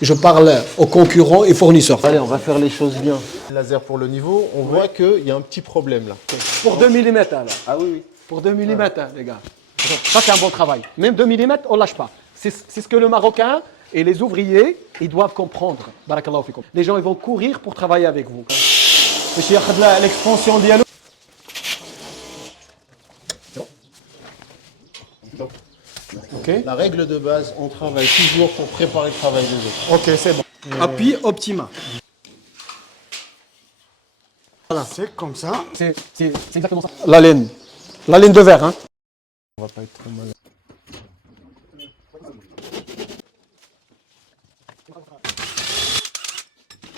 je parle aux concurrents et fournisseurs. Allez, on va faire les choses bien. Laser pour le niveau, on voit qu'il y a un petit problème là. Pour 2 mm, là. Ah oui, oui. Pour 2 mm, les gars. Ça, c'est un bon travail. Même 2 mm, on ne lâche pas. C'est ce que le Marocain et les ouvriers, ils doivent comprendre. Barakallahu fikoum. Les gens, ils vont courir pour travailler avec vous. L'expansion dialogue. Okay. La règle de base, on travaille toujours pour préparer le travail des autres. Ok, c'est bon. Appui Optima. Voilà. C'est comme ça. C'est exactement ça. La laine de verre. Hein. On va pas être trop mal.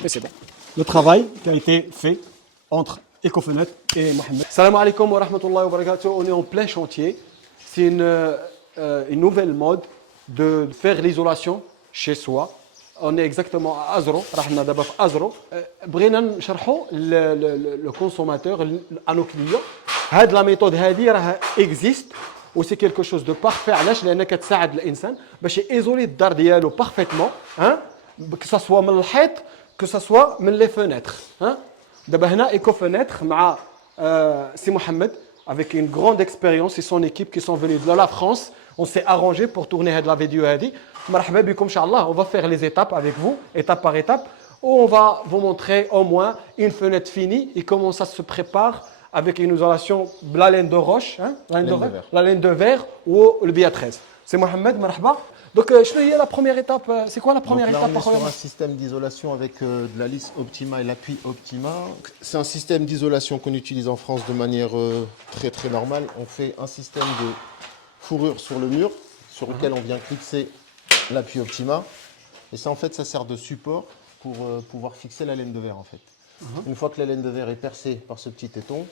Et c'est bon. Le travail qui a été fait entre Ecofenet et Mohamed. Salam alaikum wa rahmatullahi wa barakatuh. On est en plein chantier. C'est une nouvelle mode de faire l'isolation chez soi. On est exactement à Azro, Rahna d'abord Azro. Brennan نشرحوا le consommateur à nos clients. La méthode existe و c'est quelque chose de parfait علاش لأنها كتساعد الإنسان باش يزولي الدار ديالو parfaitement, hein, que ça soit من الحيط que ça soit من les fenêtres, hein. دابا هنا Eco Fenêtre مع سي محمد avec une grande expérience et son équipe qui sont venus de la France. On s'est arrangé pour tourner la vidéo. Marhaba bikoum, Inch'Allah, on va faire les étapes avec vous, étape par étape, où on va vous montrer au moins une fenêtre finie et comment ça se prépare avec une isolation de la laine de roche, hein, la laine de verre ou le BA13. C'est Mohamed, marhaba. Donc, la première étape, c'est quoi la première étape? On est sur un système d'isolation avec de la lisse Optima et l'appui Optima. C'est un système d'isolation qu'on utilise en France de manière très très normale. On fait un système de fourrure sur le mur, sur lequel on vient clipser l'appui Optima. Et ça, en fait, ça sert de support pour pouvoir fixer la laine de verre, en fait. Une fois que la laine de verre est percée par ce petit téton,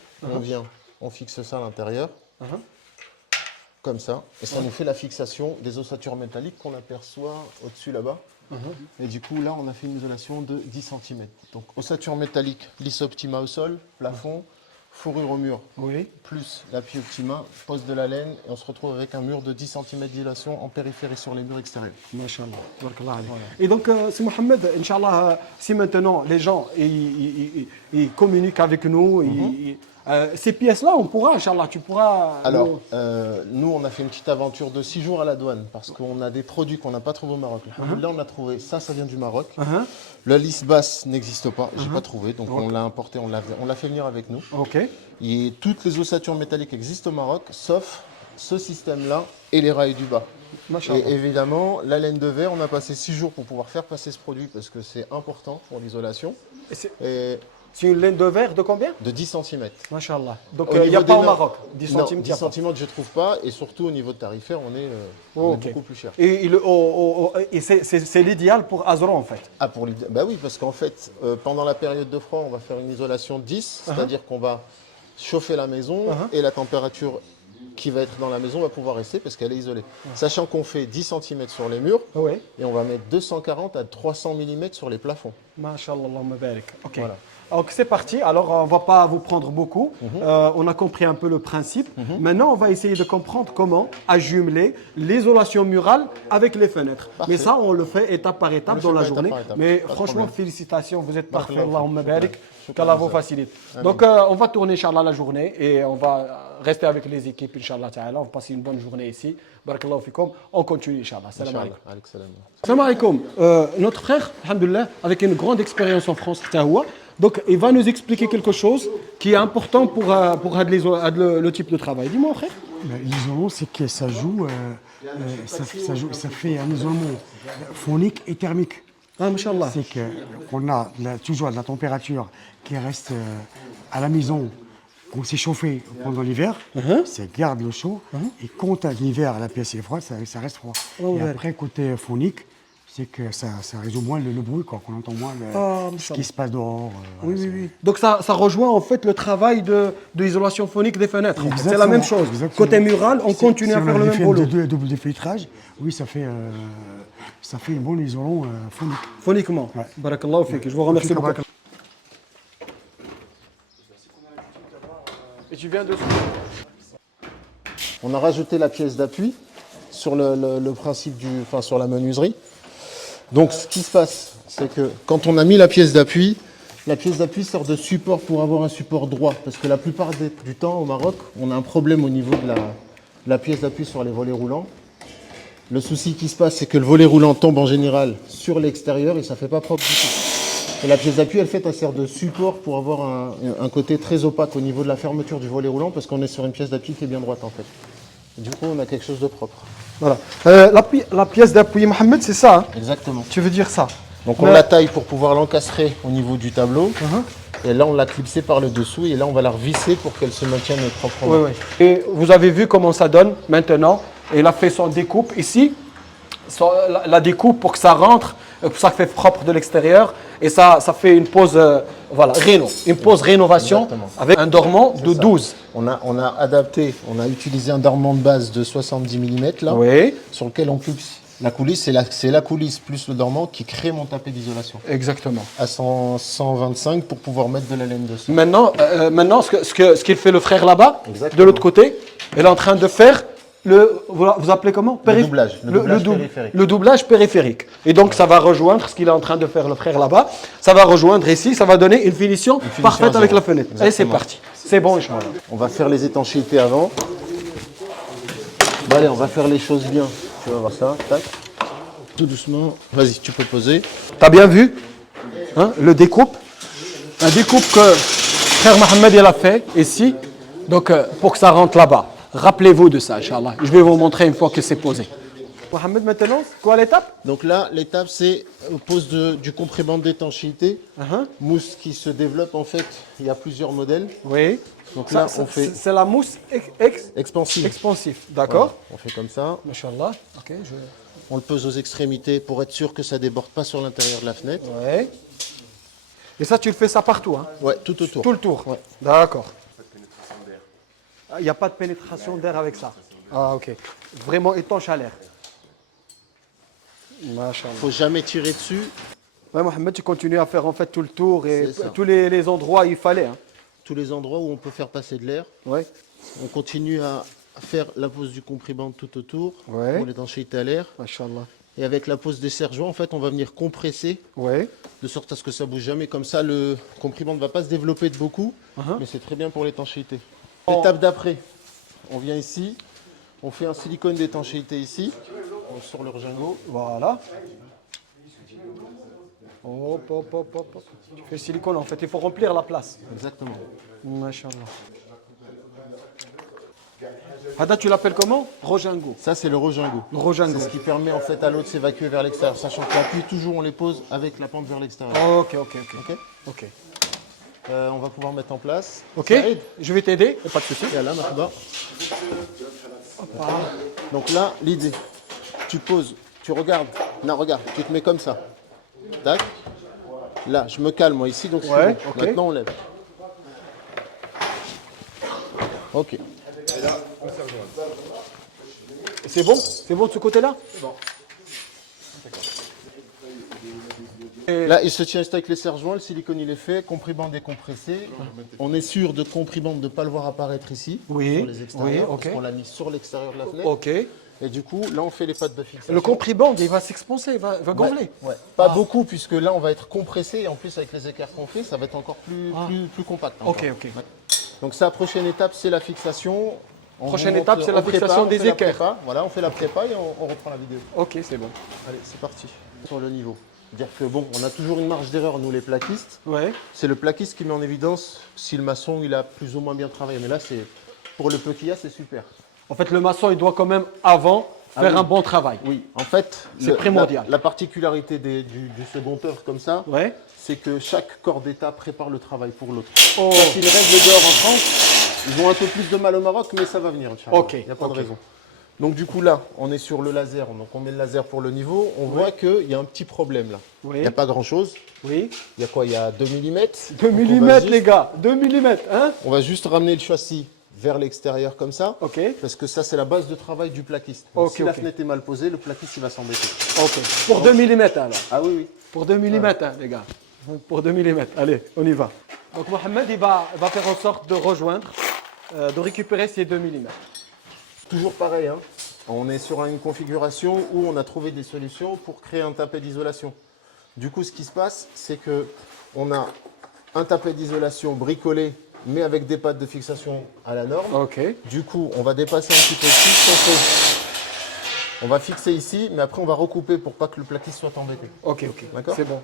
on fixe ça à l'intérieur. Comme ça, et ça nous fait la fixation des ossatures métalliques qu'on aperçoit au-dessus là-bas. Et du coup, là, on a fait une isolation de 10 cm. Donc, ossature métallique, lisse Optima au sol, plafond, fourrure au mur, plus l'appui Optima, pose de la laine, et on se retrouve avec un mur de 10 cm d'isolation en périphérie sur les murs extérieurs. Voilà. Et donc, c'est Mohamed, Inch'Allah, si maintenant les gens ils communiquent avec nous, ces pièces-là, on pourra, Inch'Allah, tu pourras... Alors, nous, on a fait une petite aventure de 6 jours à la douane parce qu'on a des produits qu'on n'a pas trouvés au Maroc. Là, on a trouvé, ça vient du Maroc. La lisse basse n'existe pas, j'ai pas trouvé, donc on l'a importé, on l'a fait venir avec nous. Et toutes les ossatures métalliques existent au Maroc, sauf ce système-là et les rails du bas. Et évidemment, la laine de verre, on a passé 6 jours pour pouvoir faire passer ce produit parce que c'est important pour l'isolation. C'est une laine de verre de combien? De 10 cm. Machallah. Donc il n'y a pas au Maroc. 10 cm. Non, 10 cm, je ne trouve pas. Et surtout au niveau de tarifaire, on est beaucoup plus cher. Et c'est l'idéal pour Azro en fait. Ah, bah oui, parce qu'en fait, pendant la période de froid, on va faire une isolation 10, c'est-à-dire qu'on va chauffer la maison et la température qui va être dans la maison va pouvoir rester parce qu'elle est isolée. Sachant qu'on fait 10 cm sur les murs et on va mettre 240 à 300 mm sur les plafonds. Masha'Allah, Allahumma barik. Ok. Voilà. Donc c'est parti. Alors on ne va pas vous prendre beaucoup. On a compris un peu le principe. Maintenant, on va essayer de comprendre comment jumeler l'isolation murale avec les fenêtres. Parfait. Mais ça, on le fait étape par étape dans la journée. Par étape. Mais franchement, félicitations, vous êtes parfait. Allahumma barik. Qu'Allah vous facilite. Donc on va tourner, Inch'Allah, la journée et on va rester avec les équipes, Inch'Allah ta'ala. On va passer une bonne journée ici. Barakallahu fikum. On continue, Inch'Allah. Salam alaikum. Salam alaikum. Notre frère, alhamdoulilah, avec une grande expérience en France, donc il va nous expliquer quelque chose qui est important pour le type de travail. Dis-moi, frère. L'isolement, c'est que ça joue, ça fait un isolement phonique et thermique. Ah, Inch'Allah. C'est qu'on a toujours de la température qui reste à la maison, qu'on s'est chauffé pendant l'hiver, ça garde le chaud, et quand l'hiver, la pièce est froide, ça reste froid. Et après, côté phonique, c'est que ça résout moins le bruit, qu'on entend moins ce qui se passe dehors. Oui. Donc ça rejoint en fait le travail de l'isolation phonique des fenêtres. C'est la même chose. Exactement. Côté mural, on continue à faire le même boulot. Double défiltrage, oui, ça fait une bonne isolant phonique. Phoniquement. Ouais. Barakallahu fik. Je vous remercie beaucoup. Et tu viens de... On a rajouté la pièce d'appui sur le principe sur la menuiserie. Donc ce qui se passe, c'est que quand on a mis la pièce d'appui sert de support pour avoir un support droit. Parce que la plupart du temps au Maroc, on a un problème au niveau de la pièce d'appui sur les volets roulants. Le souci qui se passe, c'est que le volet roulant tombe en général sur l'extérieur et ça ne fait pas propre du tout. Et la pièce d'appui, elle sert de support pour avoir un côté très opaque au niveau de la fermeture du volet roulant parce qu'on est sur une pièce d'appui qui est bien droite en fait. Et du coup, on a quelque chose de propre. Voilà. La pièce d'appui, Mohamed, c'est ça, hein? Exactement. Tu veux dire ça? Donc on la taille pour pouvoir l'encastrer au niveau du tableau. Et là, on l'a clipsée par le dessous et là, on va la revisser pour qu'elle se maintienne proprement. Oui, oui. Et vous avez vu comment ça donne maintenant. Et il a fait son découpe ici. La découpe pour que ça rentre, pour que ça fait propre de l'extérieur. Et ça fait une pause, voilà, une pause rénovation. Exactement. Avec un dormant de 12. On a adapté, on a utilisé un dormant de base de 70 mm là, Oui, sur lequel on clipse la coulisse. C'est la coulisse plus le dormant qui crée mon tapis d'isolation exactement. à 125 pour pouvoir mettre de la laine dessus. Maintenant, ce qu'il fait le frère là-bas, Exactement. de l'autre côté, il est en train de faire vous appelez comment? Le doublage périphérique. Le doublage périphérique. Et donc, ça va rejoindre ce qu'il est en train de faire le frère là-bas. Ça va rejoindre ici, ça va donner une finition parfaite avec la fenêtre. Exactement. Et c'est parti. C'est bon, Inch'Allah. On va faire les étanchéités avant. Bon, allez, on va faire les choses bien. Tu vas voir ça, tac. Tout doucement. Vas-y, tu peux poser. T'as bien vu, hein, le découpe? Un découpe que frère Mohamed il a fait ici. Donc, pour que ça rentre là-bas. Rappelez-vous de ça, Inch'Allah. Je vais vous montrer une fois que c'est posé. Mohamed, maintenant, quoi l'étape? Donc là, l'étape, c'est pose du comprimant d'étanchéité. Mousse qui se développe, en fait, il y a plusieurs modèles. Oui. Donc là, on fait C'est la mousse expansive. expansif. D'accord. Voilà, on fait comme ça. Inch'Allah. Ok. On le pose aux extrémités pour être sûr que ça ne déborde pas sur l'intérieur de la fenêtre. Ouais. Et ça, tu le fais ça partout, hein? Ouais, tout autour. Tout le tour. Ouais. D'accord. Il n'y a pas de pénétration d'air avec ça. Ah, ok. Vraiment étanche à l'air. Masha'Allah. Il ne faut jamais tirer dessus. Ouais, Mohamed, tu continues à faire en fait tout le tour et C'est ça. tous les endroits où il fallait. Hein. Tous les endroits où on peut faire passer de l'air. Ouais. On continue à faire la pose du comprimant tout autour Ouais. pour l'étanchéité à l'air. Masha'Allah. Et avec la pose des serre-joints, en fait, on va venir compresser Ouais. de sorte à ce que ça bouge jamais. Comme ça, le comprimant ne va pas se développer de beaucoup, mais c'est très bien pour l'étanchéité. L'étape d'après, on vient ici, on fait un silicone d'étanchéité ici, sur le Rejingo. Voilà. Hop, hop, hop, hop, hop. Tu fais le silicone en fait, il faut remplir la place. Exactement. Masha'Allah. Hada, tu l'appelles comment? Rojingo. Ça, c'est le Rejingo. Le Rojingo. C'est ce qui permet en fait à l'eau de s'évacuer vers l'extérieur, sachant que l'appui, toujours, on les pose avec la pente vers l'extérieur. Ok, ok, ok. Ok. Ok. On va pouvoir mettre en place. Ok, Saïd. je vais t'aider, pas de souci. Et là, Mahba. Donc là, l'idée, tu poses, tu regardes. Non, regarde, tu te mets comme ça. Tac. Là, je me calme, moi, ici, donc c'est Ouais, bon. ok. Maintenant, on lève. Ok. C'est bon? C'est bon de ce côté-là? Là, il se tient juste avec les serre-joints, le silicone, il est fait, comprimant décompressé. On est sûr de comprimant de ne pas le voir apparaître ici, Oui, sur les extérieurs, oui, ok. parce qu'on l'a mis sur l'extérieur de la fenêtre. Ok. Et du coup, là, on fait les pattes de fixation. Le compriband, il va s'expanser, il va gonfler. Ouais. Pas beaucoup, puisque là, on va être compressé. Et en plus, avec les écarts qu'on fait, ça va être encore plus compact. encore. Ok, ok. Donc, ça, prochaine étape, c'est la fixation. Prochaine étape, c'est la fixation des équerres. Voilà, on fait la prépa et on reprend la vidéo. Ok, c'est bon. Allez, c'est parti. Sur le niveau. Dire que bon, on a toujours une marge d'erreur, nous les plaquistes. Ouais. C'est le plaquiste qui met en évidence si le maçon il a plus ou moins bien travaillé. Mais là, c'est pour le peu qu'il y a, c'est super. En fait, le maçon, il doit quand même, avant, faire oui. un bon travail. Oui, en fait, C'est primordial. La particularité du second œuvre comme ça, Ouais. c'est que chaque corps d'État prépare le travail pour l'autre. Oh. Quand ils règlent dehors en France, ils ont un peu plus de mal au Maroc, mais ça va venir. Inch'Allah. Ok, Il n'y a pas ok. de raison. Donc du coup là, on est sur le laser, donc on met le laser pour le niveau. On voit qu'il y a un petit problème là. Oui. Il n'y a pas grand chose. Oui. Il y a quoi? Il y a 2 mm. 2 mm, les gars. 2 mm, hein? On va juste ramener le châssis vers l'extérieur comme ça. Ok. Parce que ça, c'est la base de travail du plaquiste. Donc, Ok, si la ok. fenêtre est mal posée, le plaquiste, il va s'embêter. Ok. Pour 2 mm, alors. Ah oui, oui. Pour 2 mm, hein, les gars. Pour 2 mm. Allez, on y va. Donc, Mohamed, il va faire en sorte de rejoindre, de récupérer ces 2 mm. Toujours pareil, hein. on est sur une configuration où on a trouvé des solutions pour créer un tapet d'isolation. Du coup, ce qui se passe, c'est que on a un tapet d'isolation bricolé, mais avec des pattes de fixation à la norme. Ok. Du coup, on va dépasser un petit peu ici. On va fixer ici, mais après on va recouper pour pas que le plaquiste soit embêté. Ok, ok. D'accord. C'est bon.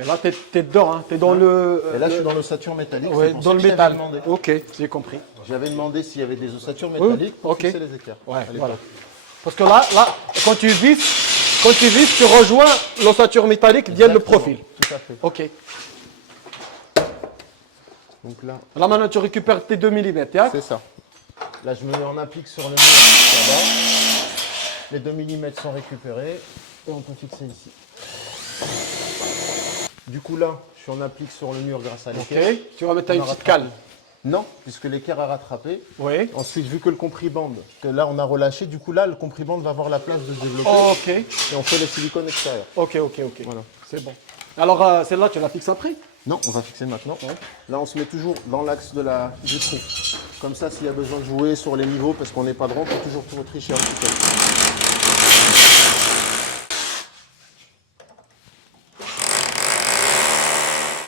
Et là, tu es dedans, hein. Tu es dans le. Et là, je suis dans l'ossature métallique. Ouais, c'est pour dans ça le que j'avais métal. demandé. Ok, j'ai compris. J'avais demandé s'il y avait des ossatures métalliques pour ok. fixer les équerres. Ouais, à l'époque. voilà. Parce que là, quand tu vises, tu rejoins l'ossature métallique via le Exactement, profil. Tout à fait. Ok. Donc là, Là, maintenant, tu récupères tes 2 mm. Hein? c'est ça. Là, je me mets en applique sur le mur là-bas. Les 2 mm sont récupérés et on peut fixer ici. Du coup, là, je suis en applique sur le mur grâce à l'équerre. Ok. Tu vas mettre une On a petite rattrapé. cale. Non, puisque l'équerre a rattrapé. Oui. Ensuite, vu que le compriband, que là, on a relâché, du coup, là, le compriband va avoir la place de se développer. Ok. Et on fait le silicone extérieur. Ok. Voilà. C'est bon. Alors, celle-là, tu la fixes après? Non, on va fixer maintenant. Là, on se met toujours dans l'axe du trou. Comme ça, s'il y a besoin de jouer sur les niveaux, parce qu'on n'est pas droit, on peut toujours tout tricher un petit peu.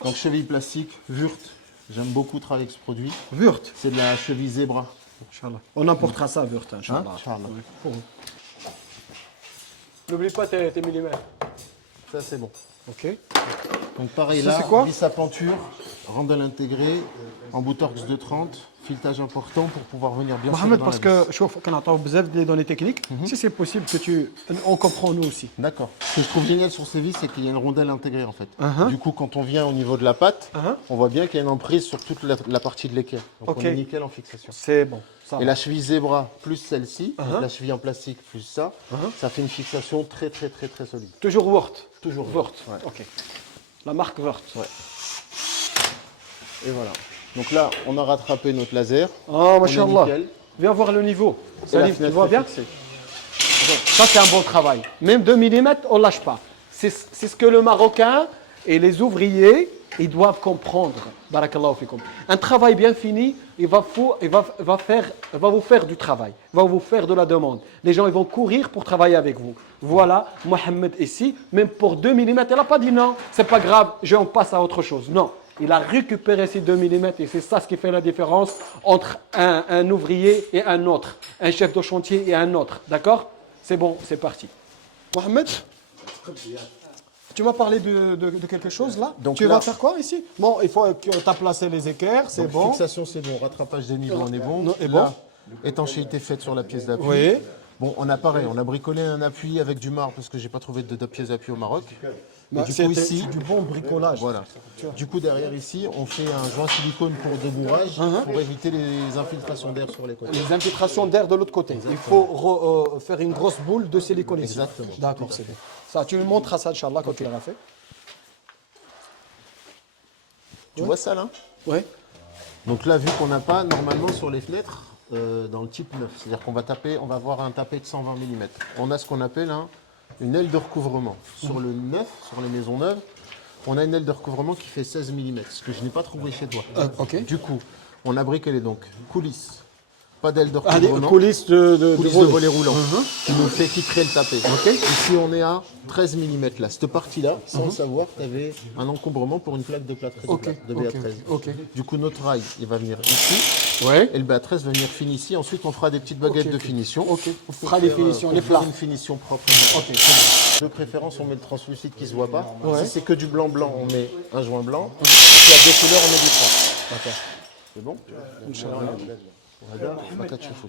Donc, cheville plastique, Wurt. J'aime beaucoup travailler avec ce produit. Wurt. C'est de la cheville zébra. On importera ça, Wurt, Inch'Allah. Hein, Inch'Allah. N'oublie pas tes millimètres. Ça, c'est bon. Ok. Donc pareil Ça, là, c'est quoi vis à penture, rondelle intégrée, embout torx de 30, filetage important pour pouvoir venir bien serrer Mohamed, dans parce la vis. que je trouve qu'on entend beaucoup des données techniques. Si c'est possible que on comprend nous aussi. D'accord. Ce que je trouve génial sur ces vis, c'est qu'il y a une rondelle intégrée en fait. Du coup, quand on vient au niveau de la patte, on voit bien qu'il y a une emprise sur toute la partie de l'équerre. Donc Ok. on est nickel en fixation. C'est bon. Ça Et va. la cheville zébra plus celle-ci, donc la cheville en plastique plus ça, ça fait une fixation très très très très solide. Toujours Wurt. Toujours Wurt. Ouais. Ok. La marque Wurt. Ouais. Et voilà. Donc là, on a rattrapé notre laser. Oh, On est machallah. nickel. Viens voir le niveau. Et la Salim, tu fenêtre vois est bien? fixée. Ça, c'est un bon travail. Même 2 mm, on ne lâche pas. C'est ce que le Marocain et les ouvriers, ils doivent comprendre. Barakallahu fikoum. Un travail bien fini, il va vous faire du travail, il va vous faire de la demande. Les gens ils vont courir pour travailler avec vous. Voilà, Mohamed ici, même pour 2 mm, il n'a pas dit non, c'est pas grave, on passe à autre chose. Non, il a récupéré ces 2 mm et c'est ça ce qui fait la différence entre un ouvrier et un autre, un chef de chantier et un autre. D'accord? C'est bon, c'est parti. Mohamed, tu m'as parlé de quelque chose là. Donc tu là- vas faire quoi ici? Bon, il faut que tu as placé les équerres, c'est Donc, bon. Fixation, c'est bon. Rattrapage des niveaux, on est bon. Non, est Là, étanchéité faite sur la pièce d'appui. Oui. Bon, on a pareil, on a bricolé un appui avec du marbre parce que j'ai pas trouvé de pièce d'appui au Maroc. Bah, Et du c'est coup, ici, du bon bricolage. voilà. Du coup, derrière ici, on fait un joint silicone pour débourrage pour éviter les infiltrations d'air sur les côtés. Les infiltrations d'air de l'autre côté. Il faut faire une grosse boule de silicone ici. Exactement. D'accord, c'est bon. Ça, tu me montres ça, Inch'Allah, quand tu l'auras fait. Tu vois ça là? Oui. Donc là, vu qu'on n'a pas normalement sur les fenêtres dans le type neuf, c'est-à-dire qu'on va taper, on va avoir un tapé de 120 mm. On a ce qu'on appelle une aile de recouvrement. Sur le neuf, sur les maisons neuves, on a une aile de recouvrement qui fait 16 mm, ce que je n'ai pas trouvé chez toi. Ok. Du coup, on a bricolé donc coulisses, pas d'aile de Allez, recouvrement, coulisses de coulisses de volet. volet roulant, qui nous fait titrer le tapé. Ici, on est à 13 mm là. Cette partie-là, sans le savoir, tu avais un encombrement pour une plaque de plâtre de BA13. ok. Du coup, notre rail, il va venir ici. Ouais. Et le BA13 va venir finir ici. Ensuite, on fera des petites baguettes de finition. Ok. On fera les finitions, les plats. Une finition propre. Ok, c'est De préférence, on met le translucide qui ne se voit pas. Ouais. Si c'est que du blanc-blanc, on met un joint blanc. S'il y a deux couleurs, on met du trans. D'accord. C'est bon?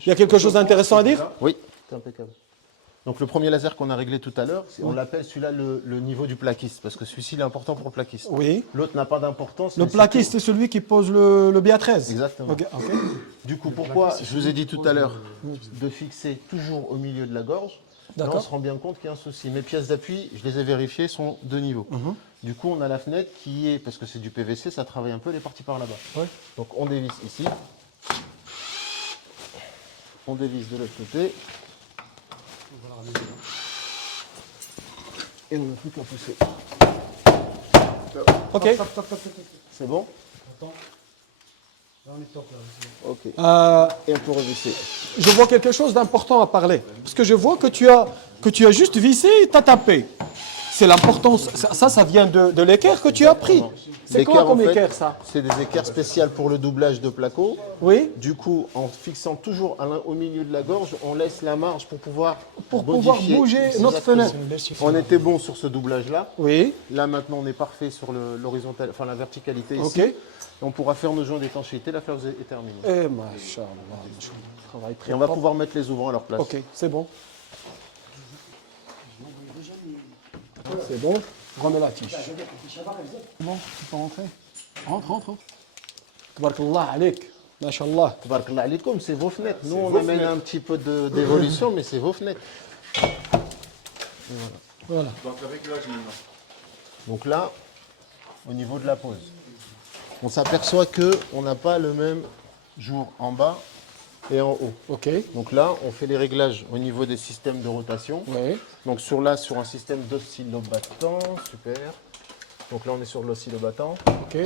Il y a quelque chose d'intéressant à dire? Oui, c'est impeccable. Donc le premier laser qu'on a réglé tout à l'heure, on l'appelle celui-là le niveau du plaquiste, parce que celui-ci il est important pour le plaquiste. Oui. L'autre n'a pas d'importance. Le mais plaquiste, c'est celui qui pose le BA13. Exactement. Ok, ok. Du coup, pourquoi je vous ai dit tout à l'heure de fixer toujours au milieu de la gorge? Là, D'accord. on se rend bien compte qu'il y a un souci. Mes pièces d'appui, je les ai vérifiées, sont de niveau. Du coup, on a la fenêtre qui est, parce que c'est du PVC, ça travaille un peu les parties par là-bas. Ouais. Donc on dévisse ici. On dévisse de l'autre côté. Et on n'a plus qu'à pousser. Ok. C'est bon? Ok. Euh, Et on peut revisser. je vois quelque chose d'important à parler. Parce que je vois que tu as juste vissé et tu as tapé. C'est l'importance. Ça vient de l'équerre que tu as pris. C'est quoi L'équerre, comme en fait, équerre, ça? c'est des équerres spéciales pour le doublage de placo. Oui. Du coup, en fixant toujours au milieu de la gorge, on laisse la marge pour pouvoir bouger notre Exactement. fenêtre. On était bon sur ce doublage-là. Oui. Là, maintenant, on est parfait sur l'horizontale, enfin la verticalité ici. Ok. Et on pourra faire nos joints d'étanchéité, la phase est terminée. Eh, machallah. Travail très Et on va propre. pouvoir mettre les ouvrants à leur place. Ok, c'est bon. C'est bon. Remets la tige. C'est bon, tu peux rentrer. Rentre. Tabarakallah alik. Mashallah. Tabarakallah alikoum, c'est vos fenêtres. Nous, on amène un petit peu d'évolution, mais c'est vos fenêtres. Voilà. Donc là, au niveau de la pose, on s'aperçoit qu'on n'a pas le même jour en bas et en haut. Ok. Donc là, on fait les réglages au niveau des systèmes de rotation. Oui. Donc sur un système d'oscillobattant, super. Donc là, on est sur l'oscillobattant. Ok.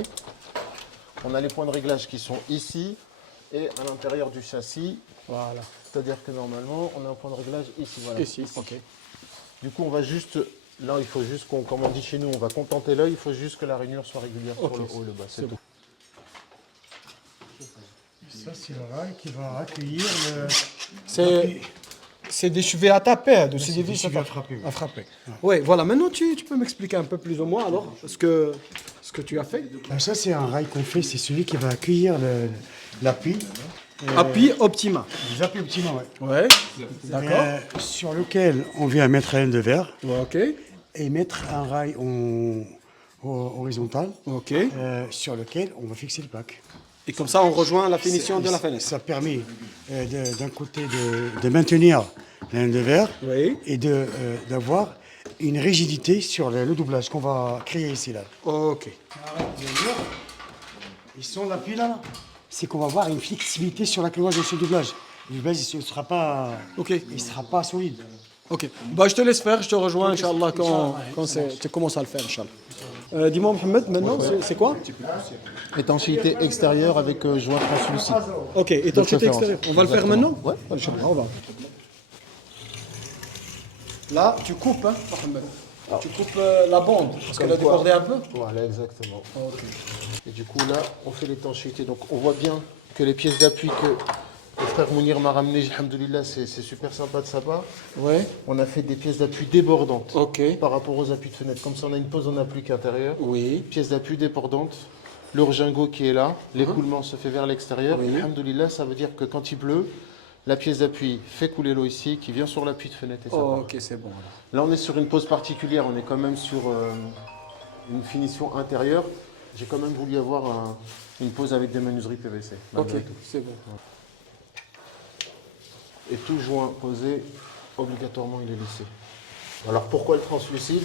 On a les points de réglage qui sont ici et à l'intérieur du châssis. Voilà. C'est-à-dire que normalement, on a un point de réglage ici. Voilà, Ici. Ok. Du coup, on va juste, là, il faut juste comme on dit chez nous, on va contenter l'œil. Il faut juste que la rainure soit régulière Ok, sur le haut et le bas. C'est c'est tout. Ça, c'est le rail qui va accueillir le. C'est des chevets à taper, hein, c'est des vis chevets à frapper. À frapper. Oui, voilà. Maintenant, tu peux m'expliquer un peu plus ou moins alors ce que tu as fait. Ça, c'est un rail qu'on fait, c'est celui qui va accueillir l'appui. Appui Optima. Les appuis optimaux, ouais. Ouais. D'accord. Sur lequel on vient mettre la laine de verre Ok. et mettre un rail horizontal Ok. sur lequel on va fixer le plaque. Et comme ça, on rejoint la finition de la fenêtre. Ça permet d'un côté de maintenir la laine de verre Oui. et d'avoir une rigidité sur le doublage qu'on va créer ici. Là. Ok. Ils sont l'appui là. C'est qu'on va avoir une flexibilité sur la cloche de ce doublage. Le doublage, il ne sera pas, solide. Ok. Bah, je te laisse faire, je te rejoins, Inch'Allah, quand tu commences à le faire, Inch'Allah. Dis-moi, Mohamed, maintenant, c'est quoi? Étanchéité extérieure avec joint translucide. Ok, étanchéité préférence. extérieure. On va le faire maintenant? Ouais. Inch'Allah, on va. Là, tu coupes, hein, Mohamed. Tu coupes la bande, parce qu'elle a débordé un peu. Voilà, exactement. Et du coup, là, on fait l'étanchéité. Donc, on voit bien que les pièces d'appui que le frère Mounir m'a ramené, alhamdoulilah, c'est super sympa de sa part. Ouais. On a fait des pièces d'appui débordantes Ok. par rapport aux appuis de fenêtre. Comme ça, on a une pose en applique intérieur. Oui. Pièces d'appui débordantes. Le rejingot qui est là. L'écoulement se fait vers l'extérieur. Oui. Alhamdoulilah, ça veut dire que quand il pleut, la pièce d'appui fait couler l'eau ici, qui vient sur l'appui de fenêtre et ça part. Ok, c'est bon. Là, on est sur une pose particulière. On est quand même sur une finition intérieure. J'ai quand même voulu avoir une pose avec des menuiseries PVC. Ok, malgré tout. c'est bon. Et tout joint posé, obligatoirement, il est lissé. Alors, pourquoi le translucide?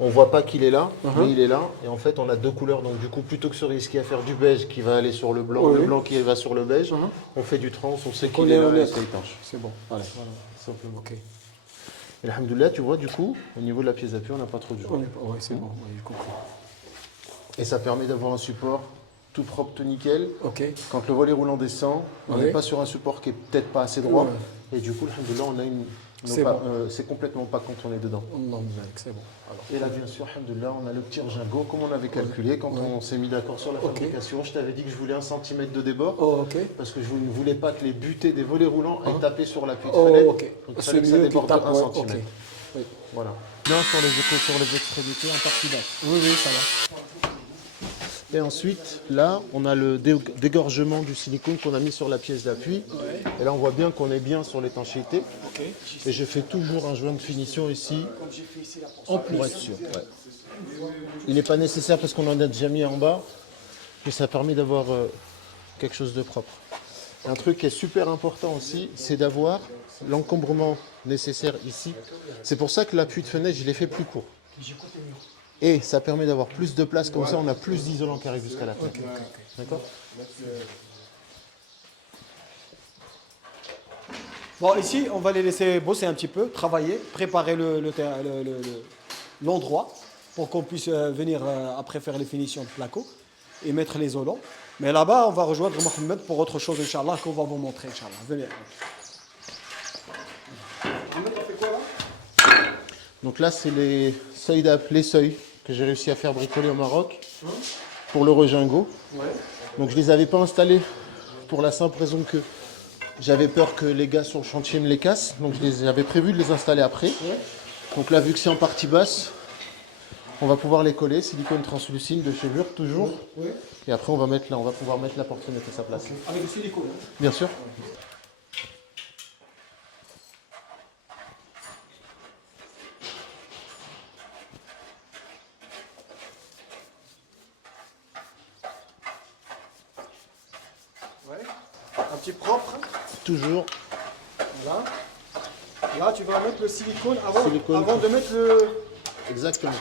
On ne voit pas qu'il est là, mais il est là. Et en fait, on a deux couleurs. Donc, du coup, plutôt que se risquer à faire du beige qui va aller sur le blanc, le blanc qui va sur le beige, on fait du trans, on sait qu'il est là et c'est étanche. C'est bon. Allez. Simplement. Ok. Et alhamdoulilah, tu vois, du coup, au niveau de la pièce d'appui, on n'a pas trop de joint. Oui, c'est bon. Oui, j'ai compris. Et ça permet d'avoir un support tout propre, tout nickel. Ok. Quand le volet roulant descend, on Oui. n'est pas sur un support qui est peut-être pas assez droit. Ouais. Et du coup, alhamdoulilah, on a C'est bon. c'est complètement pas quand on est dedans. C'est bon. Alors. Et là, bien sûr, alhamdoulilah, on a le petit rejingot comme on avait calculé quand on s'est mis d'accord sur la fabrication. Je t'avais dit que je voulais 1 cm de débord. Oh, ok. Parce que je ne voulais pas que les butées des volets roulants aient tapé sur l'appui de Oh, fenêtre. ok. Donc il C'est fallait que ça mieux qu'il déborde tape, 1 ouais, cm. ok. Oui. Voilà. Bien sur les extrémités en partie basse. Oui, ça va. Et ensuite, là, on a le dégorgement du silicone qu'on a mis sur la pièce d'appui. Et là, on voit bien qu'on est bien sur l'étanchéité. Ok. Et je fais toujours un joint de finition ici, pour être sûr. Ouais. Il n'est pas nécessaire parce qu'on en a déjà mis en bas, mais ça permet d'avoir quelque chose de propre. Un truc qui est super important aussi, c'est d'avoir l'encombrement nécessaire ici. C'est pour ça que l'appui de fenêtre, je l'ai fait plus court. Et ça permet d'avoir plus de place, comme ça on a plus d'isolant qui arrive jusqu'à la tête. D'accord? Bon, ici, on va les laisser bosser un petit peu, travailler, préparer l'endroit pour qu'on puisse venir après faire les finitions de placo et mettre les isolants. Mais là-bas, on va rejoindre Mohamed pour autre chose, Inch'Allah, qu'on va vous montrer, Inch'Allah. Venez. Mohamed, on fait quoi là? Donc là, c'est les seuils que j'ai réussi à faire bricoler au Maroc pour le Rejingo. Ouais. Donc je les avais pas installés pour la simple raison que j'avais peur que les gars sur le chantier me les cassent. Donc j'avais prévu de les installer après. Ouais. Donc là, vu que c'est en partie basse, on va pouvoir les coller, silicone translucide de chez Mur toujours. Ouais. Et après, on va pouvoir mettre la porte-fenêtre à sa place. Avec le silicone. Hein. Bien sûr. Ouais. Un petit propre. Toujours. Voilà. Là, tu vas mettre le silicone avant, Silicone. avant de mettre le, Exactement. Là,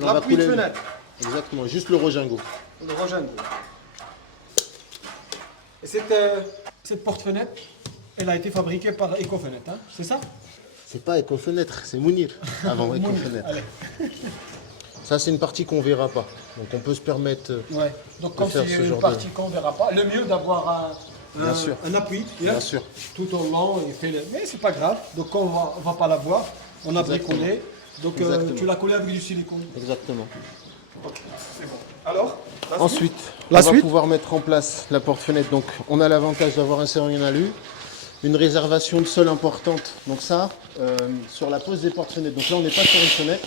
on la va pluie de couler- fenêtre. Exactement, juste le Rejingo. Le rogène. Et cette porte-fenêtre, elle a été fabriquée par Ecofenêtre, hein, c'est ça? C'est pas Ecofenêtre, c'est Mounir avant Ecofenêtre. Allez. Ça, c'est une partie qu'on verra pas. Donc, on peut se permettre. Ouais. Donc comme faire c'est ce une genre partie qu'on ne verra pas, le mieux d'avoir Bien sûr. un appui Bien sûr. tout au long. Mais c'est pas grave. Donc on va pas la voir. On a Exactement. bricolé. Donc Exactement. tu l'as collé avec du silicone. Exactement. Ok, c'est bon. Alors Ensuite, La on va suite pouvoir mettre en place la porte-fenêtre. Donc, on a l'avantage d'avoir un serrurier en alu, une réservation de sol importante. Donc ça, sur la pose des portes-fenêtres. Donc là, on n'est pas sur une fenêtre.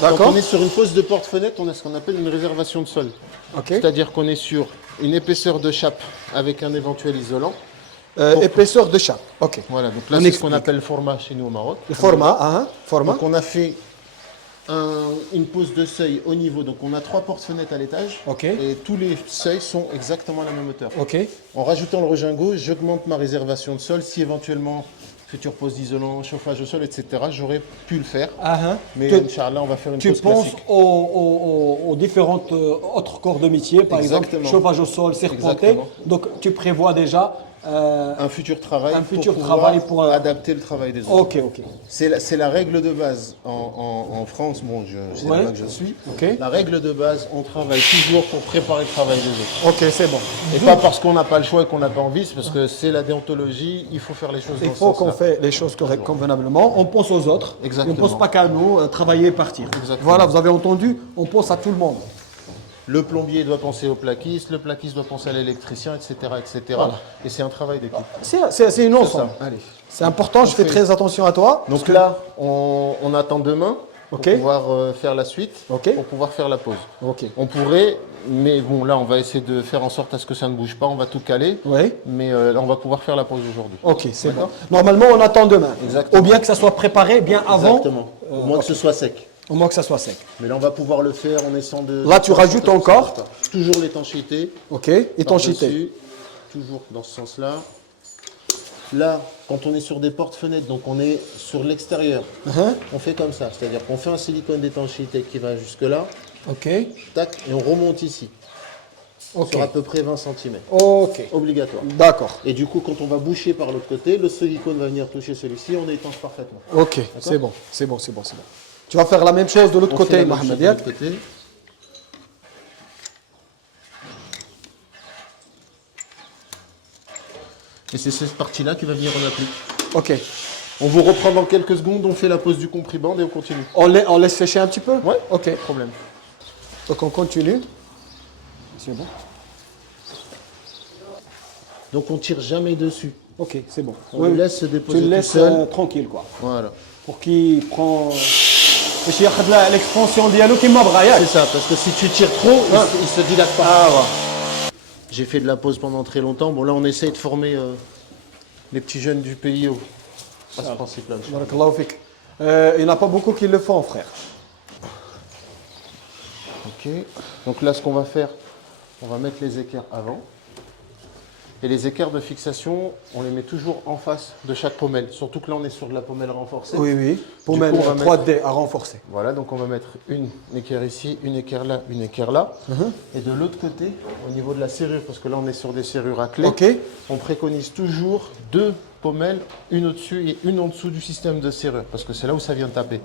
Quand D'accord. on est sur une pose de porte-fenêtre, on a ce qu'on appelle une réservation de sol. Ok. C'est-à-dire qu'on est sur une épaisseur de chape avec un éventuel isolant. Épaisseur de chape. Ok. Voilà, donc là, On c'est ce qu'on explique. appelle le format chez nous au Maroc. Le format, hein, format. Donc on a fait une pose de seuil au niveau. Donc on a 3 portes-fenêtres à l'étage. Ok. Et tous les seuils sont exactement à la même hauteur. Ok. En rajoutant le Rejingo, j'augmente ma réservation de sol. Si éventuellement, future pose d'isolant, chauffage au sol, etc., j'aurais pu le faire. Ah, hein. Mais Tu- Inch'Allah, on va faire une Tu pose penses classique. aux différentes autres corps de métier, par Exactement. exemple chauffage au sol, serpenté. Exactement. Donc tu prévois déjà. Un futur travail, Un futur pour pouvoir travail pour, adapter le travail des autres. Ok, ok. C'est la règle de base en France, bon, c'est Ouais. là que je suis. Ok. La règle de base, on travaille toujours pour préparer le travail des autres. Ok, c'est bon. Et pas parce qu'on n'a pas le choix et qu'on n'a pas envie, c'est parce que c'est la déontologie, il faut faire les choses Il dans ce faut qu'on sens-là. fait les choses convenablement. On pense aux autres. Exactement. On ne pense pas qu'à nous, travailler et partir. Exactement. Voilà, vous avez entendu, on pense à tout le monde. Le plombier doit penser au plaquiste, le plaquiste doit penser à l'électricien, etc. etc. Voilà. Et c'est un travail d'équipe. C'est une ensemble. Allez. C'est important, je fais fait. très attention à toi. Donc là, on attend demain pour Ok. pouvoir faire la suite, Ok. pour pouvoir faire la pause. Ok. On pourrait, mais bon, là, on va essayer de faire en sorte à ce que ça ne bouge pas, on va tout caler. Oui. Mais là, on va pouvoir faire la pause aujourd'hui. Ok, c'est bon. D'accord. Normalement, on attend demain. Exactement. Ou bien que ça soit préparé bien avant, Exactement. Au moins que ce soit sec. au moins que ça soit sec. Mais là, on va pouvoir le faire en essayant de... Là, tu rajoutes encore. Toujours l'étanchéité. Ok. Étanchéité. par-dessus, toujours dans ce sens-là. Là, quand on est sur des portes-fenêtres, donc on est sur l'extérieur, on fait comme ça. C'est-à-dire qu'on fait un silicone d'étanchéité qui va jusque-là, Ok. tac, et on remonte ici, Ok. sur à peu près 20 cm. Ok. Obligatoire. D'accord. Et du coup, quand on va boucher par l'autre côté, le silicone va venir toucher celui-ci, on étanche parfaitement. Ok. C'est bon. C'est bon. C'est bon. C'est bon. Tu vas faire la même chose de l'autre On fait côté, la même Mohamed. chose de l'autre côté. Et c'est cette partie-là qui va venir en appui. Ok. On vous reprend dans quelques secondes, on fait la pose du compriband et on continue. On laisse sécher un petit peu. Ouais. Ok. Pas de problème. Donc on continue. C'est bon. Donc on tire jamais dessus. Ok, c'est bon. On le laisse se déposer Tu le tout laisses seul. tranquille, quoi. Voilà. Pour qu'il prend. باش ياخذ l'expansion ديالو كيما بغا ياك. C'est ça, parce que si tu tires trop, il se dilate pas. Ah ouais. J'ai fait de la pose pendant très longtemps. Bon là on essaye de former les petits jeunes du pays à ce principe-là. Barakallahu fik. Il n'y en a pas beaucoup qui le font, frère. Ok. Donc là ce qu'on va faire, on va mettre les équerres avant. Et les équerres de fixation, on les met toujours en face de chaque pommelle. Surtout que là on est sur de la pommelle renforcée. Oui, oui. Pour Du mettre coup, on va 3D à renforcer. Voilà, donc on va mettre une équerre ici, une équerre là, une équerre là. Et de l'autre côté, au niveau de la serrure, parce que là on est sur des serrures à clé, Ok. on préconise toujours 2 pommelles, une au-dessus et une en dessous du système de serrure, parce que c'est là où ça vient taper.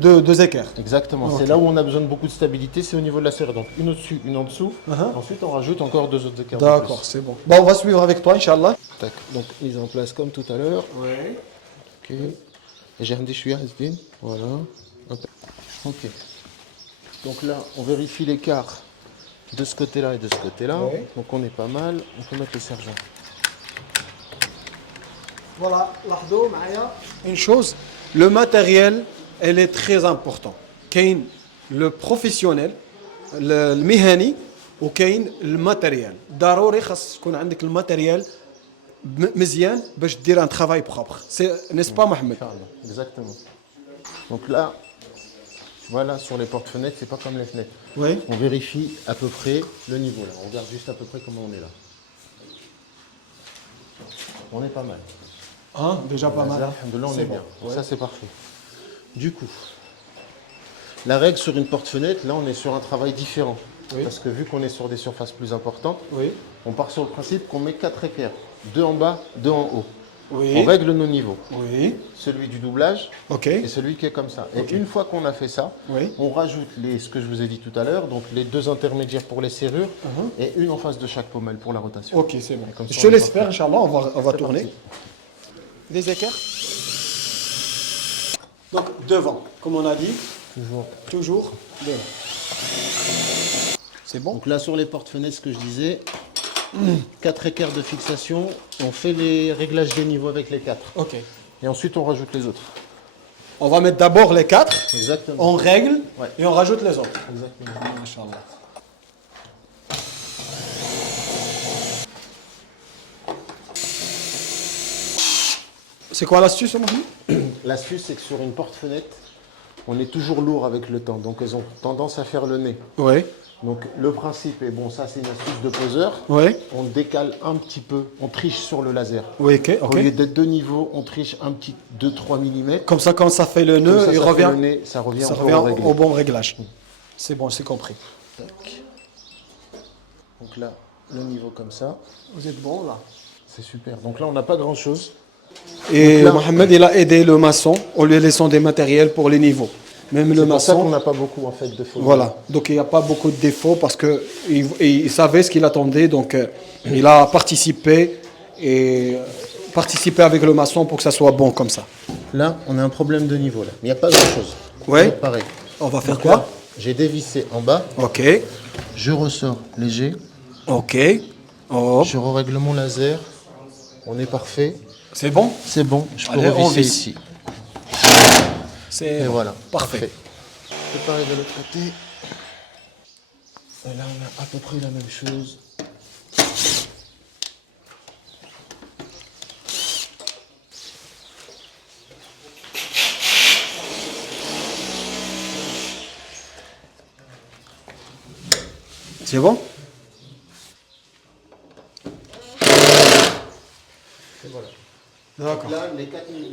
Deux équerres. Exactement, Ok. c'est là où on a besoin de beaucoup de stabilité, c'est au niveau de la serrure. Donc une au-dessus, une en dessous. Uh-huh. Ensuite, on rajoute encore 2 autres équerres. D'accord, c'est bon. Bon, on va suivre avec toi, Inch'Allah. Tac. Donc mise en place comme tout à l'heure. Oui. Ok. Et j'ai rendu Hasbin. Voilà. Hop. Ok. Donc là, on vérifie l'écart de ce côté-là et de ce côté-là. Oui. Donc on est pas mal. On peut mettre le sergent. Voilà, لاحظوا معايا une chose, le matériel, elle est très important. كاين le professionnel, المهني وكاين الماتيريال. ضروري خاص تكون عندك الماتيريال مزيان باش دير un travail propre. N'est-ce pas Mohamed? Exactement. Donc là, voilà, sur les portes-fenêtres, c'est pas comme les fenêtres. Oui. On vérifie à peu près le niveau là. On regarde juste à peu près comment on est là. On est pas mal. Hein, déjà pas mal. Alhamdoulilah, on C'est est bon. bien. Ouais. Ça, c'est parfait. Du coup, la règle sur une porte-fenêtre, là, on est sur un travail différent. Oui. Parce que vu qu'on est sur des surfaces plus importantes, Oui. on part sur le principe qu'on met 4 équerres. 2 en bas, 2 en haut. Oui. On règle nos niveaux. Oui. Celui du doublage OK. et celui qui est comme ça. Et une fois qu'on a fait ça, Oui. on rajoute ce que je vous ai dit tout à l'heure, donc les 2 intermédiaires pour les serrures et une en face de chaque pommelle pour la rotation. OK, c'est bon. Comme ça, Je te on est laisse parfait. faire, Inch'Allah, on va C'est tourner. parti. Des équerres. Donc devant, comme on a dit, toujours devant. C'est bon? Donc là, sur les portes-fenêtres, ce que je disais, 4 équerres de fixation, on fait les réglages des niveaux avec les 4. OK. Et ensuite, on rajoute les autres. On va mettre d'abord les 4, Exactement. on règle Ouais. et on rajoute les autres. Exactement. Inch'Allah. C'est quoi l'astuce, Mohamed? L'astuce, c'est que sur une porte-fenêtre, on est toujours lourd avec le temps. Donc, elles ont tendance à faire le nez. Oui. Donc, le principe est, bon, ça, c'est une astuce de poseur. Oui. On décale un petit peu, on triche sur le laser. Oui, ok. Au lieu d'être 2 niveaux, on triche un petit 2-3 mm. Comme ça, quand ça fait le nœud, il revient, ça revient, ça encore revient réglé. au bon réglage. C'est bon, c'est compris. Tac. Donc là, le niveau comme ça, Vous êtes bon là? c'est super. Donc là, on n'a pas grand-chose. Et Donc là- Mohamed, il a aidé le maçon en lui laissant des matériels pour les niveaux. Même le C'est pour ça qu'on maçon, n'a pas beaucoup en fait de fautes. voilà. Donc il n'y a pas beaucoup de défauts parce que il savait ce qu'il attendait. Donc il a participé avec le maçon pour que ça soit bon comme ça. Là, on a un problème de niveau là. Mais il n'y a pas grand-chose. Ouais. Donc, pareil. On va faire Donc quoi? là, j'ai dévissé en bas. Ok. Je ressors léger. Ok. Oh. Je règle mon laser. On est parfait. C'est bon? C'est bon. Je peux Allez, on revisser visse. ici. C'est Et voilà. Parfait. C'est pareil de l'autre côté. Et là, on a à peu près la même chose. C'est bon? Et voilà. D'accord. Là,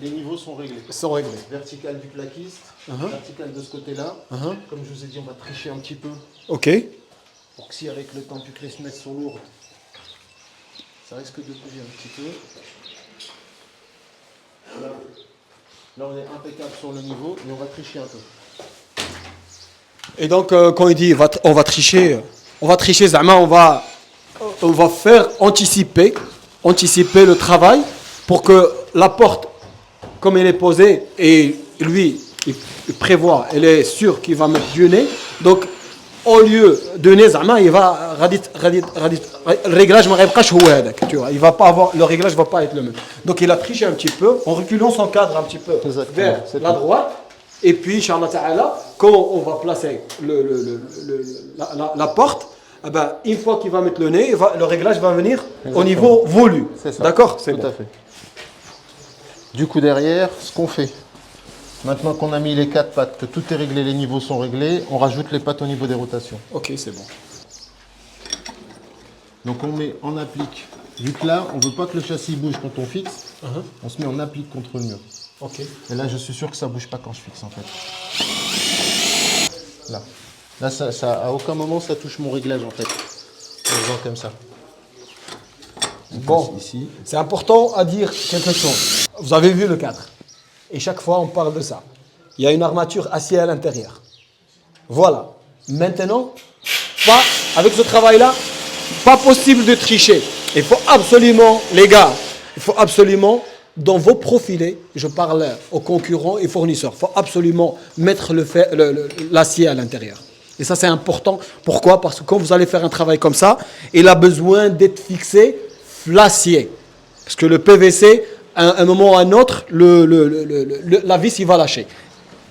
les niveaux sont réglés. Ils sont réglés. Vertical du plaquiste, vertical de ce côté-là. Comme je vous ai dit, on va tricher un petit peu Ok. pour que si avec le temps, vu que les semelles sont lourdes, ça risque de bouger un petit peu. Là, on est impeccable sur le niveau, mais on va tricher un peu. Et donc, quand il dit on va tricher, Zama, on va faire anticiper le travail pour que la porte, comme elle est posée, et lui, il prévoit, elle est sûr qu'il va mettre du nez. Donc, au lieu de nez, Zama, il va le réglage, tu vois, il va pas avoir, le réglage va pas être le même. Donc, il a triché un petit peu en reculant son cadre un petit peu Exactement, vers c'est la tout. droite. Et puis, Inch'Allah Ta'ala, quand on va placer la porte, eh ben, une fois qu'il va mettre le nez, le réglage va venir au niveau voulu. C'est ça. D'accord? C'est Tout bon. à fait. Du coup, derrière, ce qu'on fait, maintenant qu'on a mis les 4 pattes, que tout est réglé, les niveaux sont réglés, on rajoute les pattes au niveau des rotations. Ok, c'est bon. Donc on applique. Vu que là, on ne veut pas que le châssis bouge quand on fixe, on se met en applique contre le mur. Ok. Et là, je suis sûr que ça ne bouge pas quand je fixe en fait. Là. Là, à aucun moment, ça touche mon réglage en fait. En faisant comme ça. Bon, passe ici. c'est important à dire quelque chose. Vous avez vu le cadre. Et chaque fois, on parle de ça. Il y a une armature acier à l'intérieur. Voilà. Maintenant, pas, avec ce travail-là, pas possible de tricher. Il faut absolument, les gars, il faut absolument, dans vos profilés, je parle aux concurrents et fournisseurs, il faut absolument mettre l'acier à l'intérieur. Et ça, c'est important. Pourquoi? Parce que quand vous allez faire un travail comme ça, il a besoin d'être fixé l'acier. Parce que le PVC, à un moment ou à un autre, la vis, il va lâcher.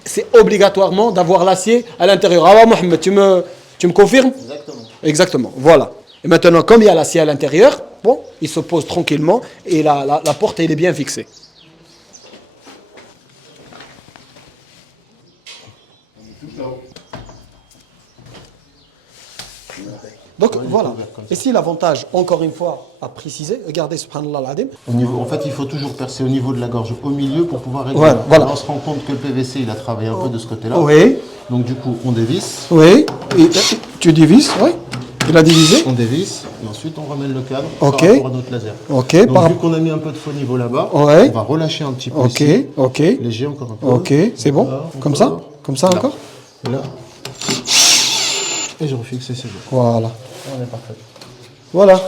C'est obligatoirement d'avoir l'acier à l'intérieur. Ah, Mohamed, tu me confirmes? Exactement. Exactement, voilà. Et maintenant, comme il y a l'acier à l'intérieur, bon, il se pose tranquillement et la porte, elle est bien fixée. Donc voilà. Ici, l'avantage, encore une fois, à préciser, regardez, subhanallah l'adim. En fait, il faut toujours percer au niveau de la gorge, au milieu, pour pouvoir régler. Voilà. Là, on se rend compte que le PVC, il a travaillé un peu de ce côté-là. Oui. Donc, du coup, on dévisse. Oui. Et tu divises, oui. Il a divisé. On dévisse et ensuite on ramène le cadre Ok. par rapport à notre laser. Ok. Donc, vu qu'on a mis un peu de faux niveau là-bas, Ouais. on va relâcher un petit peu Ok. ici. Ok. Léger encore un peu. Ok. C'est bon. Là, Comme ça. encore. Comme ça Là. encore. Et là. Et je refixe et c'est bon. Voilà. On est parfait. Voilà.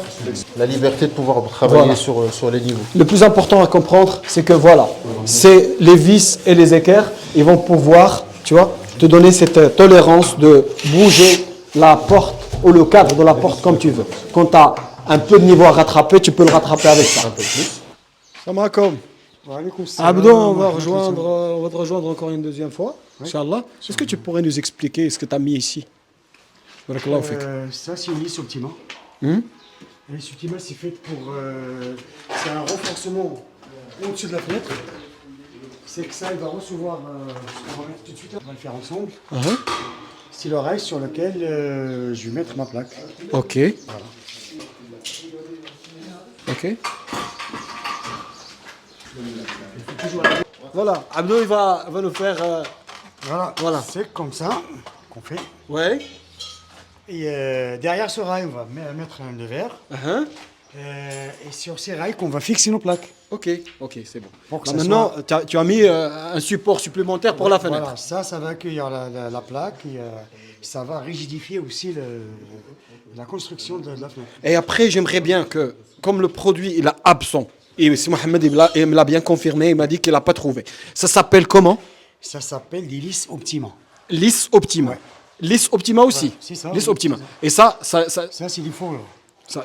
La liberté de pouvoir travailler Voilà. sur les niveaux. Le plus important à comprendre, c'est que voilà, c'est les vis et les équerres, ils vont pouvoir, tu vois, te donner cette tolérance de bouger la porte ou le cadre de la porte comme tu veux. Quand tu as un peu de niveau à rattraper, tu peux le rattraper avec ça. Un peu plus. Salam alaikum. Abdou, on va te rejoindre encore une deuxième fois, Inch'Allah. Est-ce que tu pourrais nous expliquer ce que tu as mis ici? Barakallahu fik. Ça, c'est une lisse Optima. La lisse Optima, c'est fait pour. C'est un renforcement au-dessus de la fenêtre. C'est que ça, il va recevoir. Ce qu'on va mettre tout de suite, on va le faire ensemble. C'est l'oreille sur laquelle je vais mettre ma plaque. Ok. Ok. Voilà, Abdou, il va nous faire. Voilà. C'est comme ça qu'on fait. Ouais. Et derrière ce rail, on va mettre un de verre. Et sur ces rails qu'on va fixer nos plaques. Ok, c'est bon. Pour que Là, ça maintenant, tu as mis un support supplémentaire pour la fenêtre. Voilà, ça va accueillir la plaque et ça va rigidifier aussi la construction de la fenêtre. Et après, j'aimerais bien que, comme le produit il est absent, et si Mohamed il me l'a bien confirmé, il m'a dit qu'il n'a pas trouvé. Ça s'appelle comment? Ça s'appelle des lisses Optima. Lisse Optima. Ouais. Lisse Optima aussi. Ouais, c'est ça. Lisse Optima. Et ça Ça, c'est des fourrures.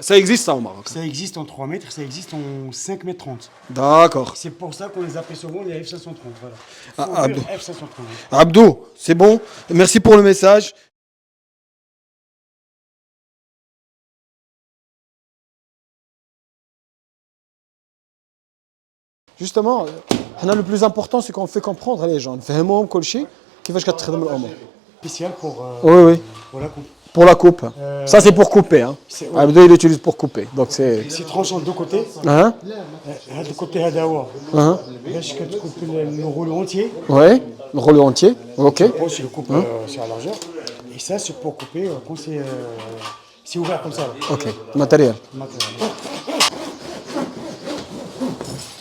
ça existe ça au Maroc. Ça existe en 3 mètres, ça existe en 5 mètres 30. D'accord. C'est pour ça qu'on les appelle souvent les F530. Voilà. Ah, Fourrure Abdou. F530. Abdou, c'est bon. Merci pour le message. Justement, le plus important, c'est qu'on fait comprendre les gens. نفهمهم كل شيء كيفاش كتخدم الامور. Spécial pour Oui. la coupe. Pour la coupe. Ça, c'est pour couper. Hein. Ouais. Abdou, il l'utilise pour couper. Donc, c'est. C'est tranchant de deux côtés. Hein? هذا الكوتي هذا هو Hein? باش كتكوب le rouleau entier. Ouais. Le rouleau entier. Ok. Bon, je le coupe sur la largeur. Et ça, c'est pour couper quand c'est ouvert comme ça. Là. Ok. Matériel. Matériel.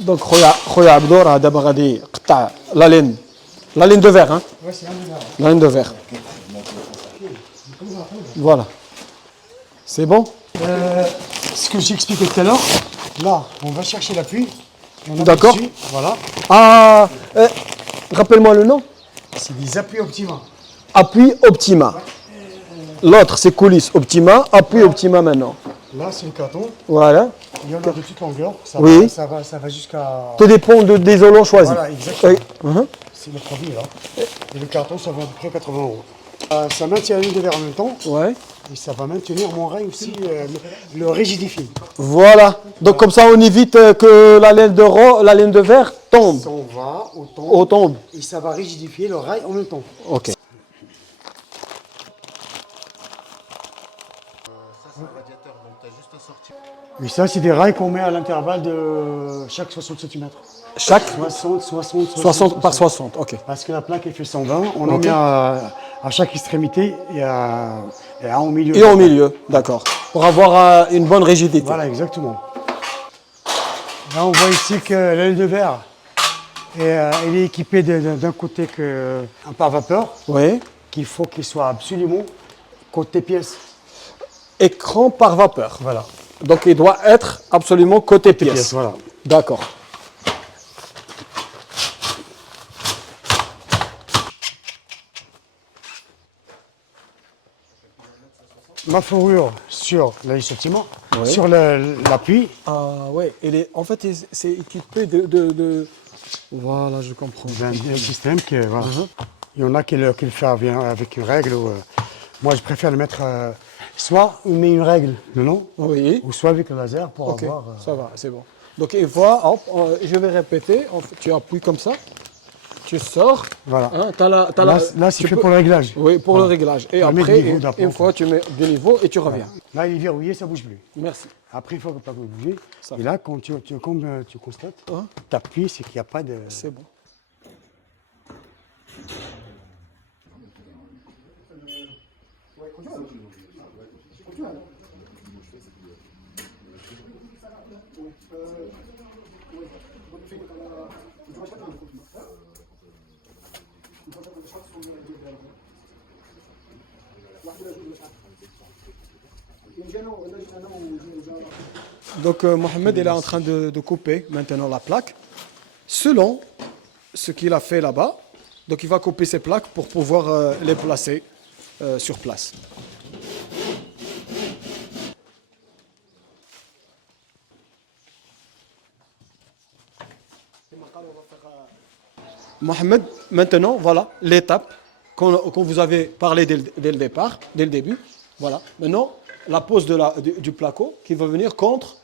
Donc, خويا عبدو راه دابا غادي يقطع la laine de verre. Hein? Ouais, c'est un peu là. La laine de verre. Voilà. C'est bon? Ce que j'expliquais tout à l'heure, là, on va chercher l'appui. On appuie D'accord. dessus, voilà. Ah, rappelle-moi le nom. C'est des appuis Optima. Appui Optima. L'autre, c'est coulisse Optima. Appui Optima maintenant. Là, c'est le carton. Voilà. Il y en a de toute longueur. Ça Oui. va jusqu'à. Tout dépend des isolants choisis. Voilà, exactement. Oui. Mhm. C'est le produit là. Et le carton, ça va à peu près 80 euros. Ça maintient une de verre en même temps. Ouais. Et ça va maintenir mon rail aussi, le rigidifier. Voilà. Donc comme ça, on évite que la laine de verre tombe. Ça, on va Au tombe. et ça va rigidifier le rail en même temps. Ok. Et ça, c'est des rails qu'on met à l'intervalle de chaque 60 cm. Chaque 60 par 60. Ok. Parce que la plaque, elle fait 120. On en met à chaque extrémité et à au milieu. Et au milieu, d'accord. Pour avoir une bonne rigidité. Voilà, exactement. Là, on voit ici que l'aile de verre, elle est équipée d'un côté un pare-vapeur, Oui. qu'il faut qu'il soit absolument côté pièce. Écran par vapeur. Voilà. Donc il doit être absolument côté pièce. Voilà. D'accord. Ma fourrure sur la lisse Optima, Oui. sur l'appui, Ah ouais, en fait, c'est équipé Voilà, je comprends. d'un système qui est, voilà. Il y en a qui le fait avec une règle. Moi, je préfère le mettre soit on met une règle le long, Oui. ou soit avec le laser pour Ok, avoir. ça va, c'est bon. Donc une fois, hop, je vais répéter. En fait, tu appuies comme ça, tu sors. Voilà. Hein, Là, c'est tu fait peux- pour le réglage. Oui, pour le réglage. Et On met après, du niveau d'aplomb. une fois, tu mets du niveau et tu reviens. Là, il est verrouillé, ça ne bouge plus. Merci. Après, il faut pas bouger. Ça Et là, quand tu constates, Hein, tu appuies, c'est qu'il n'y a pas de. c'est bon. Donc Mohamed il est en train de couper maintenant la plaque selon ce qu'il a fait là-bas. Donc il va couper ces plaques pour pouvoir les placer sur place. Mohamed, maintenant, voilà l'étape qu'on vous avait parlé dès le départ, dès le début. Voilà. Maintenant, la pose du placo qui va venir contre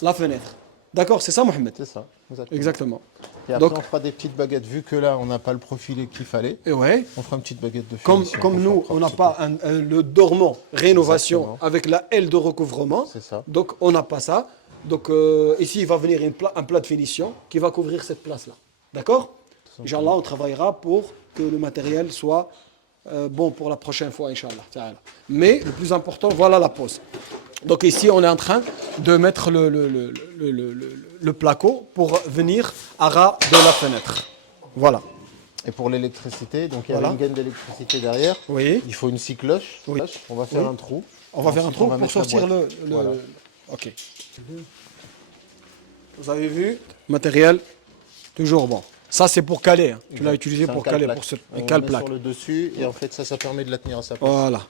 la fenêtre. D'accord, c'est ça, Mohamed? C'est ça. Exactement. Et après, Donc- on fera des petites baguettes. Vu que là, on n'a pas le profil qu'il fallait, Et ouais. on fera une petite baguette de Comme, finition. comme pour nous, faire on n'a propre. pas le dormant rénovation Exactement. avec la aile de recouvrement. C'est ça. Donc, on n'a pas ça. Donc, ici, il va venir un plat de finition qui va couvrir cette place-là. D'accord? Inch'Allah, on travaillera pour que le matériel soit bon pour la prochaine fois, Inch'Allah. Ta'ala. Mais le plus important, voilà la pose. Donc ici, on est en train de mettre le placo pour venir à ras de la fenêtre. Voilà. Et pour l'électricité, donc il y a Voilà. une gaine d'électricité derrière. Oui. Il faut une scie cloche. Oui. On va faire Oui. un trou. On va faire un Ensuite, trou on va pour mettre la sortir boîte. Voilà. Ok. Vous avez vu? Matériel, toujours bon. Ça, c'est pour caler. Hein. Tu l'as utilisé C'est un pour caler, cale-plaque. pour ce On cale-plaque. met sur le dessus et en fait ça permet de la tenir à sa place. Voilà.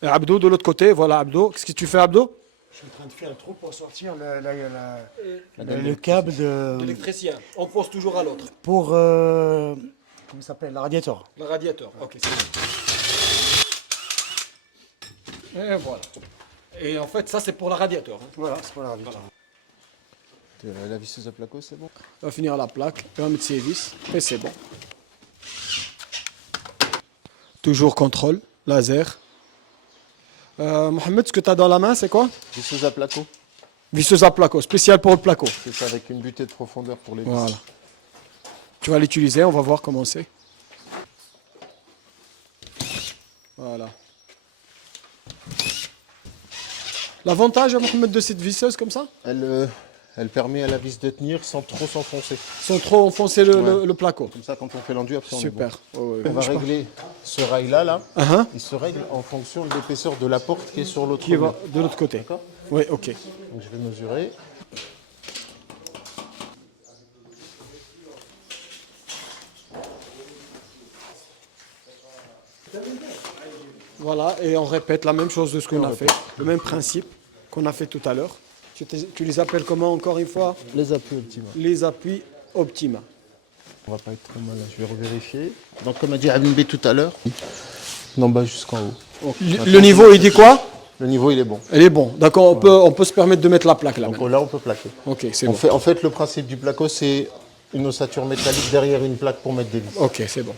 Et Abdo, de l'autre côté, voilà Abdo. Qu'est-ce que tu fais, Abdo? Je suis en train de faire un trou pour sortir le câble L'électricien. On pose toujours à l'autre. pour comment ça s'appelle, le radiateur. Le radiateur. Ok, c'est bon. Et voilà. Et en fait, ça, c'est pour le radiateur. Hein. Voilà, c'est pour le radiateur. La visseuse à placo, c'est bon. On va finir la plaque, on va mettre ses vis, et c'est bon. Toujours contrôle, laser. Mohamed, ce que tu as dans la main, c'est quoi? Visseuse à placo, Visseuse à placo, spécial pour le placo. c'est ça avec une butée de profondeur pour les vis. Voilà. Tu vas l'utiliser, on va voir comment c'est. Voilà. L'avantage, Mohamed, de cette visseuse comme ça, Elle permet à la vis de tenir sans trop s'enfoncer. sans trop enfoncer le, Ouais. le placo. Comme ça, quand on fait l'enduit, après on est Super. bon. Ouais, ouais, On va je sais pas. régler ce rail-là, là. Uh-huh. Il se règle en fonction de l'épaisseur de la porte qui est sur l'autre Qui va mur. de l'autre côté. D'accord. Oui, ok. Donc je vais mesurer. Voilà, et on répète la même chose de ce qu'on on a fait, le même principe qu'on a fait tout à l'heure. Tu les appelles comment encore une fois? Les appuis optimaux. Les appuis Optima. On va pas être trop mal là, je vais revérifier. Donc comme a dit Abin B tout à l'heure, d'en bas jusqu'en haut. Le niveau, il dit quoi? Le niveau il est bon. Elle est bon. D'accord, on peut se permettre de mettre la plaque là. Donc maintenant. là on peut plaquer. Ok, c'est On bon. fait, en fait le principe du placo c'est une ossature métallique derrière une plaque pour mettre des vis. Ok, c'est bon.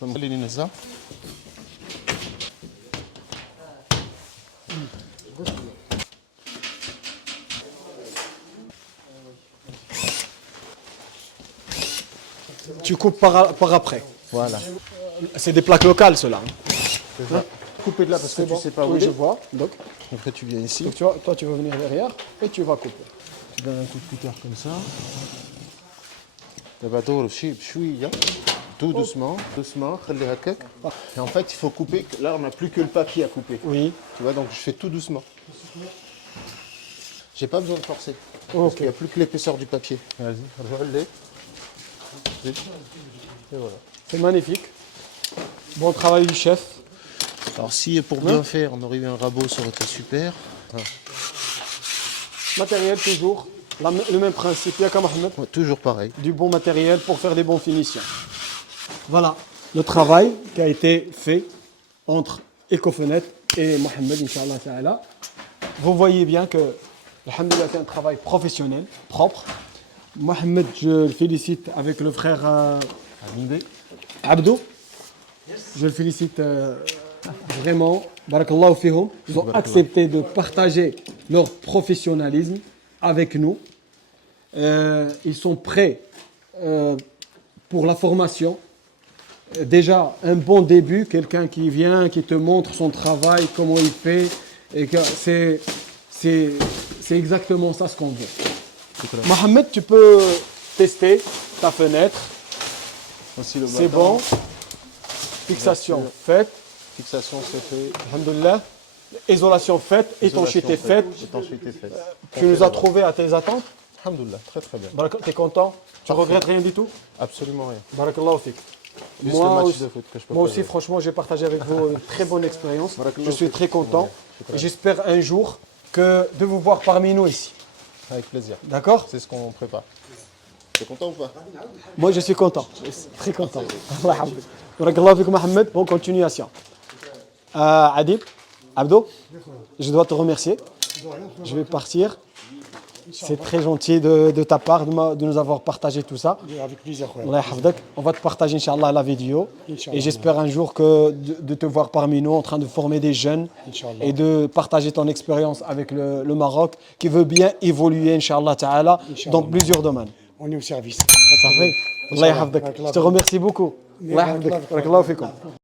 Comme les lignes, ça. Tu coupes par après. Voilà. C'est des plaques locales, ceux-là. Hein. C'est ça. couper de là parce que C'est tu bon. sais pas où Oui, il je est. vois. Donc, Après, tu viens ici. tu vois, toi, tu vas venir derrière et tu vas couper. Tu donnes un coup de cutter comme ça. دابا دور شي بشويه tout doucement, doucement, خليها هكاك. Et en fait, il faut couper. Là, on n'a plus que le papier à couper. Oui. Tu vois, donc je fais tout doucement. J'ai pas besoin de forcer. Ok. Parce qu'il n'y a plus que l'épaisseur du papier. Vas-y, rejoins-le. Et voilà. C'est magnifique. Bon travail du chef. Alors si pour bien faire, on aurait eu un rabot, ça aurait été super. Matériel toujours. Le même principe. Il y a comme Mohamed. Ouais, toujours pareil. Du bon matériel pour faire des bonnes finitions. Voilà le travail qui a été fait entre Ecofenêtre et Mohamed, Inch'Allah Ta'ala. Vous voyez bien que, alhamdoulilah, c'est un travail professionnel, propre. Mohamed, je le félicite avec le frère Abdou. Je le félicite vraiment. Barakallahu fihum. Ils ont accepté de partager leur professionnalisme avec nous. Ils sont prêts pour la formation. Déjà, un bon début, quelqu'un qui vient, qui te montre son travail, comment il fait. Et que c'est exactement ça ce qu'on veut. Mohamed, tu peux tester ta fenêtre. Aussi le C'est bâton. bon. Fixation faite. Fixation, c'est fait. Alhamdoulilah. Isolation faite. Étanchété faite. Étanchéité faite. Tu nous as trouvé à tes attentes. Alhamdoulilah, très très bien. Tu es content? Tu regrettes rien du tout? Absolument rien. Barakallahu fik. Juste le match de foot que je peux Moi pas aussi, jouer. franchement, j'ai partagé avec vous une très bonne expérience. Barakallahu Je suis fik. très content. Ouais, Et j'espère un jour de vous voir parmi nous ici. Avec plaisir. D'accord? C'est ce qu'on prépare. T'es content ou pas? Moi, je suis content. Très content. Allah hamd. Barakallahu fik, Mohamed. Bonne continuation. Adib, Abdo, je dois te remercier. Je vais partir. C'est très gentil de ta part de nous avoir partagé tout ça. Avec plaisir. Ouais. Allah yahfadek. On va te partager, Inch'Allah, la vidéo. Inch'Allah. Et j'espère un jour de te voir parmi nous en train de former des jeunes Inch'Allah. et de partager ton expérience avec le Maroc qui veut bien évoluer, Inch'Allah Ta'ala, dans plusieurs domaines. On est au service. Ça fait. Allah yahfadek. Je te remercie beaucoup. Allah yahfadek. Barakallahu fikum.